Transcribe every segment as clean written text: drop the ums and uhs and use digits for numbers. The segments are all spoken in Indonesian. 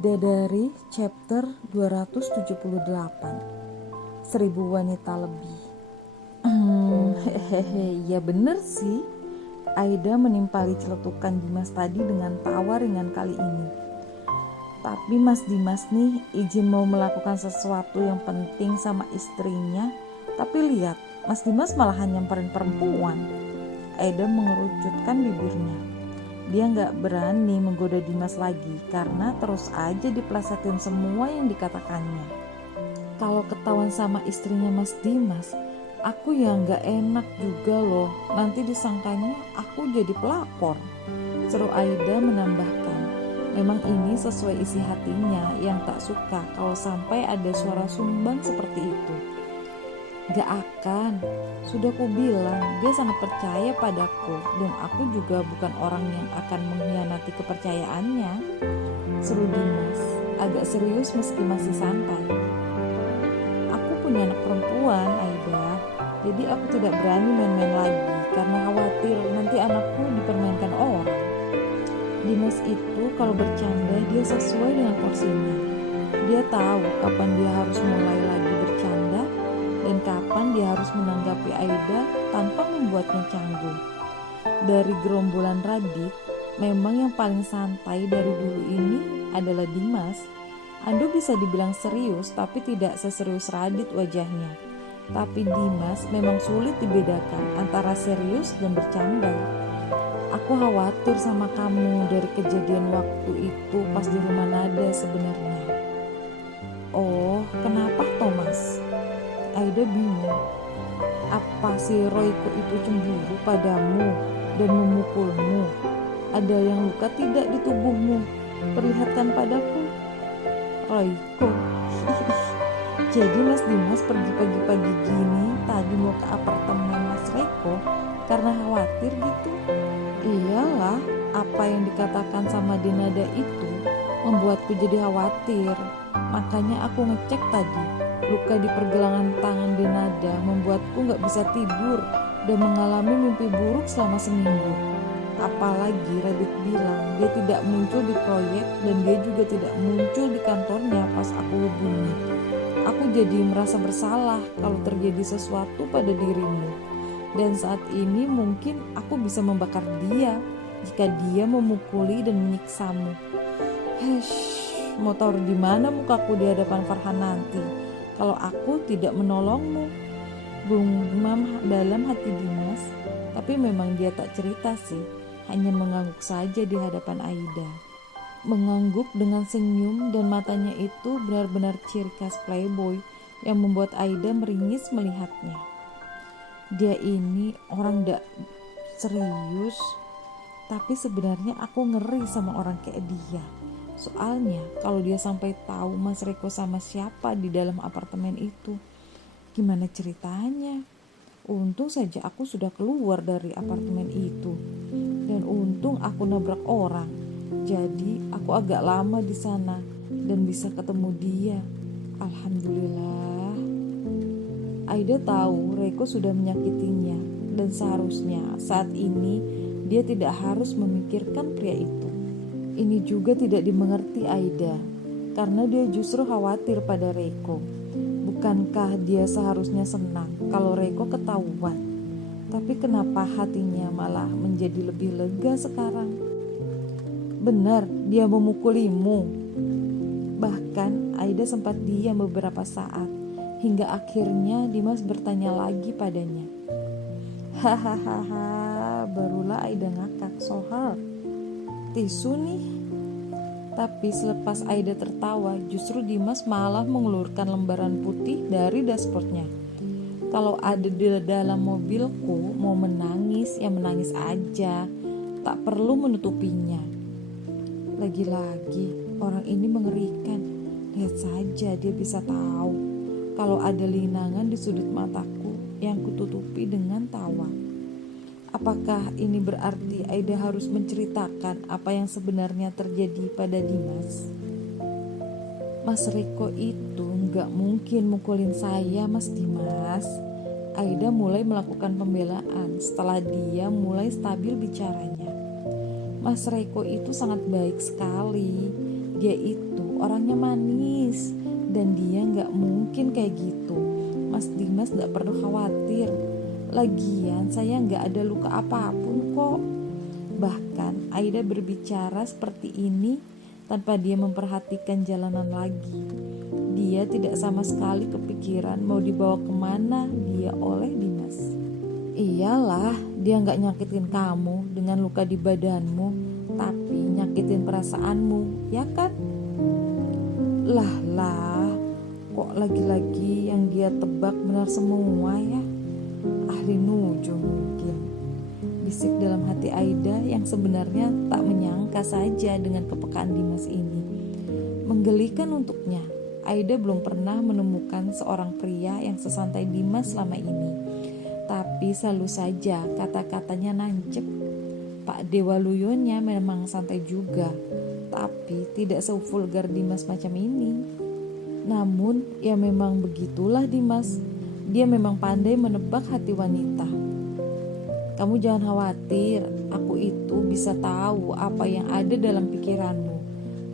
Bidadari chapter 278 1000 wanita lebih. Hehehe, ya bener sih. Aida menimpali celetukan Dimas tadi dengan tawa ringan kali ini. Tapi Mas Dimas nih izin mau melakukan sesuatu yang penting sama istrinya. Tapi lihat, Mas Dimas malah nyamperin perempuan. Aida mengerucutkan bibirnya. Dia gak berani menggoda Dimas lagi karena terus aja diplesetin semua yang dikatakannya. Kalau ketahuan sama istrinya Mas Dimas, aku yang gak enak juga loh. Nanti disangkanya aku jadi pelakor. Seru Aida menambahkan. Memang ini sesuai isi hatinya yang tak suka kalau sampai ada suara sumbang seperti itu. Gak akan, sudah ku bilang dia sangat percaya padaku dan aku juga bukan orang yang akan mengkhianati kepercayaannya. Seru Dimas, agak serius meski masih santai. Aku punya anak perempuan, Aida, jadi aku tidak berani main-main lagi karena khawatir nanti anakku dipermainkan orang. Dimas itu kalau bercanda dia sesuai dengan porsinya. Dia tahu kapan dia harus mulai lagi bercanda dan kapan dia harus menanggapi Aida tanpa membuatnya canggung. Dari gerombolan Radit, memang yang paling santai dari dulu ini adalah Dimas. Ando bisa dibilang serius tapi tidak seserius Radit wajahnya. Tapi Dimas memang sulit dibedakan antara serius dan bercanda. Aku khawatir sama kamu dari kejadian waktu itu pas di rumah Nada sebenarnya. Oh, kenapa Thomas? Aida bingung. Apa si Royko itu cemburu padamu dan memukulmu? Ada yang luka tidak di tubuhmu? Perlihatkan padaku. Royko. Jadi Mas Dimas pergi pagi-pagi gini tadi mau ke apartemen Mas Reko karena khawatir gitu? Iyalah, apa yang dikatakan sama Denada itu membuatku jadi khawatir. Makanya aku ngecek tadi. Luka di pergelangan tangan Denada membuatku gak bisa tidur dan mengalami mimpi buruk selama seminggu. Apalagi Radit bilang dia tidak muncul di proyek dan dia juga tidak muncul di kantornya pas aku hubungi. Aku jadi merasa bersalah kalau terjadi sesuatu pada dirimu. Dan saat ini mungkin aku bisa membakar dia jika dia memukuli dan menyiksamu. Mau taruh di mana mukaku di hadapan Farhan nanti kalau aku tidak menolongmu? Gumam dalam hati Dimas, tapi memang dia tak cerita sih, hanya mengangguk saja di hadapan Aida. Mengangguk dengan senyum dan matanya itu benar-benar ciri khas playboy yang membuat Aida meringis melihatnya. Dia ini orang gak serius, tapi sebenarnya aku ngeri sama orang kayak dia. Soalnya kalau dia sampai tahu Mas Reko sama siapa di dalam apartemen itu, gimana ceritanya? Untung saja aku sudah keluar dari apartemen itu. Dan untung aku nabrak orang. Jadi aku agak lama di sana dan bisa ketemu dia. Alhamdulillah. Aida tahu Reko sudah menyakitinya dan seharusnya saat ini dia tidak harus memikirkan pria itu. Ini juga tidak dimengerti Aida karena dia justru khawatir pada Reko. Bukankah dia seharusnya senang kalau Reko ketahuan? Tapi kenapa hatinya malah menjadi lebih lega sekarang? Benar, dia memukulimu. Bahkan Aida sempat diam beberapa saat hingga akhirnya Dimas bertanya lagi padanya. Hahaha, barulah Aida ngakak. So hard. Tisu nih. Tapi selepas Aida tertawa, justru Dimas malah mengulurkan lembaran putih dari dashboardnya. Kalau ada di dalam mobilku mau menangis, ya menangis aja. Tak perlu menutupinya. Lagi-lagi orang ini mengerikan. Lihat saja dia bisa tahu kalau ada linangan di sudut mataku yang kututupi dengan tawa. Apakah ini berarti Aida harus menceritakan apa yang sebenarnya terjadi pada Dimas? Mas Reko itu gak mungkin mukulin saya, Mas Dimas. Aida mulai melakukan pembelaan setelah dia mulai stabil bicaranya. Mas Reko itu sangat baik sekali. Dia itu orangnya manis dan dia gak mungkin kayak gitu. Mas Dimas gak perlu khawatir. Lagian saya gak ada luka apapun kok. Bahkan Aida berbicara seperti ini tanpa dia memperhatikan jalanan lagi. Dia tidak sama sekali kepikiran mau dibawa kemana dia oleh Dimas. Iyalah, dia gak nyakitin kamu dengan luka di badanmu, tapi nyakitin perasaanmu, ya kan? Lah, kok lagi-lagi yang dia tebak benar semua ya? Ahli nuju mungkin, bisik dalam hati Aida yang sebenarnya tak menyangka saja dengan kepekaan Dimas ini. Menggelikan untuknya, Aida belum pernah menemukan seorang pria yang sesantai Dimas selama ini. Tapi selalu saja kata-katanya nancep. Pak Dewa Luyonya memang santai juga, tapi tidak sevulgar Dimas macam ini. Namun ya memang begitulah Dimas. Dia memang pandai menebak hati wanita. Kamu jangan khawatir, aku itu bisa tahu apa yang ada dalam pikiranmu.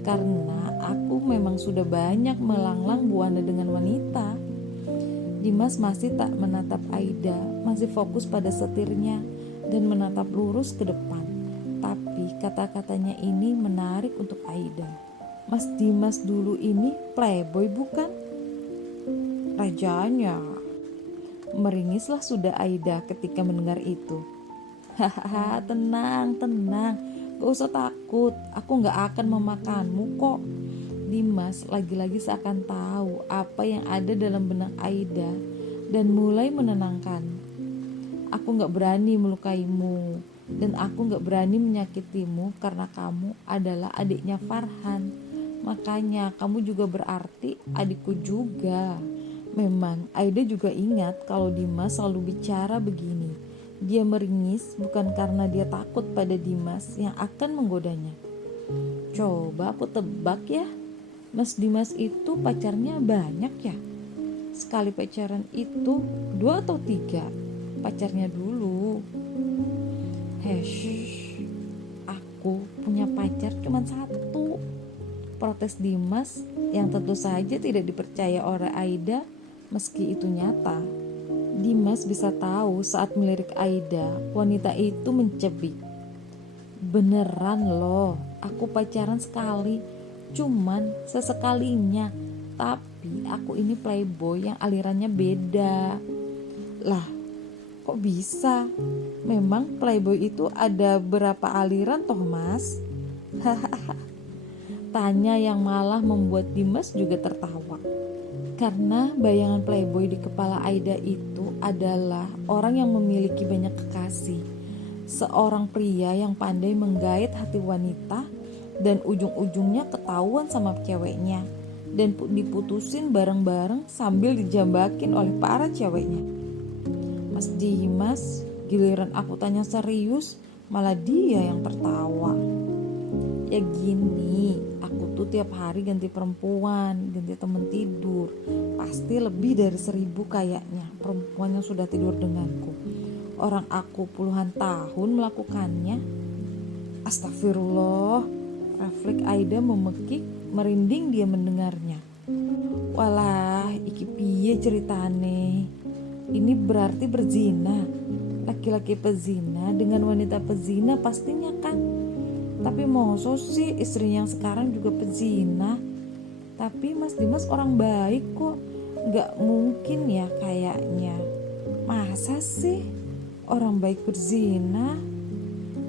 Karena aku memang sudah banyak melanglang buana dengan wanita. Dimas masih tak menatap Aida, masih fokus pada setirnya dan menatap lurus ke depan. Tapi kata-katanya ini menarik untuk Aida. Mas Dimas dulu ini playboy bukan? Rajanya. Meringislah sudah Aida ketika mendengar itu. Hahaha, tenang. Gak usah takut, aku gak akan memakanmu kok. Dimas lagi-lagi seakan tahu apa yang ada dalam benak Aida dan mulai menenangkan. Aku gak berani melukaimu dan aku gak berani menyakitimu karena kamu adalah adiknya Farhan. Makanya kamu juga berarti adikku juga. Memang Aida juga ingat kalau Dimas selalu bicara begini. Dia meringis bukan karena dia takut pada Dimas yang akan menggodanya. Coba aku tebak ya, Mas Dimas itu pacarnya banyak ya? Sekali pacaran itu 2 atau 3 pacarnya dulu. Aku punya pacar cuma 1. Protes Dimas yang tentu saja tidak dipercaya oleh Aida meski itu nyata. Dimas bisa tahu saat melirik Aida, wanita itu mencebik. Beneran loh, aku pacaran sekali, cuman sesekalinya. Tapi aku ini playboy yang alirannya beda. Lah, kok bisa? Memang playboy itu ada berapa aliran toh mas? Tanya yang malah membuat Dimas juga tertawa. Karena bayangan playboy di kepala Aida itu adalah orang yang memiliki banyak kekasih. Seorang pria yang pandai menggait hati wanita dan ujung-ujungnya ketahuan sama ceweknya dan diputusin bareng-bareng sambil dijambakin oleh para ceweknya. Mas Dimas, giliran aku tanya serius, malah dia yang tertawa. Ya gini, aku tuh tiap hari ganti perempuan, ganti temen tidur. Pasti lebih dari 1000 kayaknya perempuan yang sudah tidur denganku. Orang aku puluhan tahun melakukannya. Astagfirullah, refleks Aida memekik, merinding dia mendengarnya. Walah, iki piye ceritane? Ini berarti berzina. Laki-laki pezina dengan wanita pezina pastinya kan. Tapi masa sih istri yang sekarang juga pezina? Tapi Mas Dimas orang baik kok. Gak mungkin ya kayaknya. Masa sih orang baik berzina?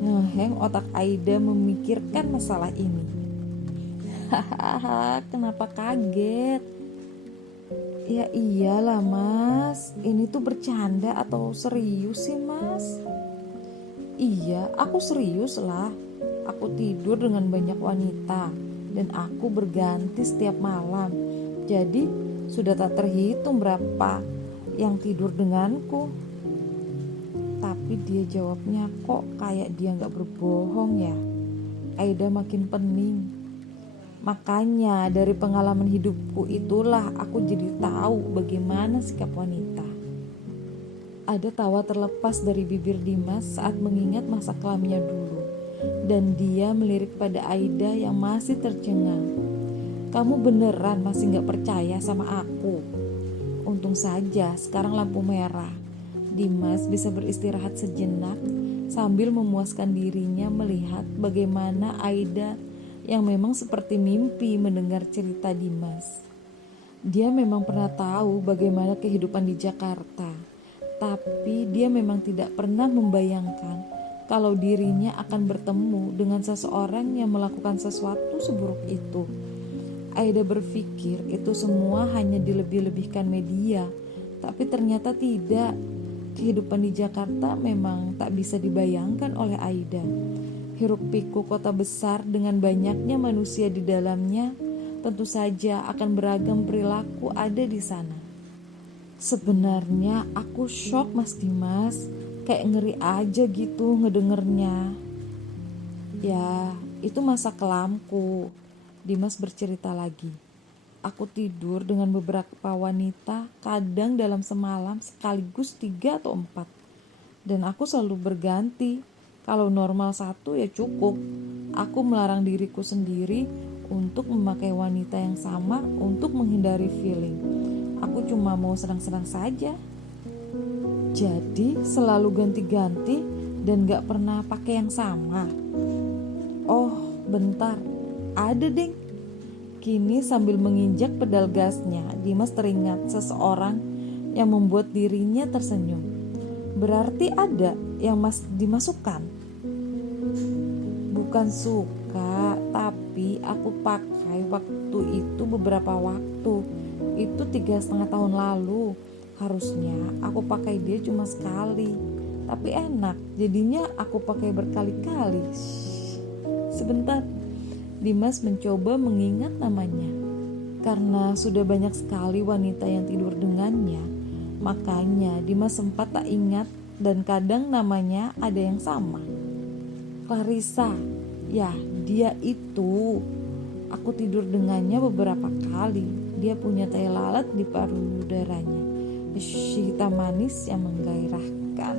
Ngeheng otak Aida memikirkan masalah ini. Hahaha, kenapa kaget? Ya iyalah mas, ini tuh bercanda atau serius sih mas? Iya, aku serius lah. Aku tidur dengan banyak wanita dan aku berganti setiap malam. Jadi sudah tak terhitung berapa yang tidur denganku. Tapi dia jawabnya kok kayak dia gak berbohong ya. Aida makin pening. Makanya dari pengalaman hidupku itulah aku jadi tahu bagaimana sikap wanita. Ada tawa terlepas dari bibir Dimas saat mengingat masa kelamnya dulu. Dan dia melirik pada Aida yang masih tercengang. Kamu beneran masih gak percaya sama aku? Untung saja sekarang lampu merah. Dimas bisa beristirahat sejenak sambil memuaskan dirinya melihat bagaimana Aida yang memang seperti mimpi mendengar cerita Dimas. Dia memang pernah tahu bagaimana kehidupan di Jakarta, tapi dia memang tidak pernah membayangkan kalau dirinya akan bertemu dengan seseorang yang melakukan sesuatu seburuk itu. Aida berpikir itu semua hanya dilebih-lebihkan media, tapi ternyata tidak. Kehidupan di Jakarta memang tak bisa dibayangkan oleh Aida. Hiruk-pikuk kota besar dengan banyaknya manusia di dalamnya, tentu saja akan beragam perilaku ada di sana. Sebenarnya aku shock Mas Dimas, kayak ngeri aja gitu ngedengernya. Ya, itu masa kelamku. Dimas bercerita lagi. Aku tidur dengan beberapa wanita, kadang dalam semalam sekaligus 3 atau 4. Dan aku selalu berganti. Kalau normal 1 ya cukup. Aku melarang diriku sendiri untuk memakai wanita yang sama untuk menghindari feeling. Aku cuma mau senang-senang saja. Jadi selalu ganti-ganti dan gak pernah pakai yang sama. Oh, bentar. Ada deng. Kini sambil menginjak pedal gasnya, Dimas teringat seseorang yang membuat dirinya tersenyum. Berarti ada yang dimasukkan. Bukan suka, tapi aku pakai waktu itu beberapa waktu. Itu 3,5 tahun lalu. Harusnya aku pakai dia cuma sekali, tapi enak, jadinya aku pakai berkali-kali. Sebentar. Dimas mencoba mengingat namanya. Karena sudah banyak sekali wanita yang tidur dengannya, makanya Dimas sempat tak ingat dan kadang namanya ada yang sama. Clarissa, ya dia itu. Aku tidur dengannya beberapa kali. Dia punya tai lalat di payudaranya. Hitam manis yang menggairahkan.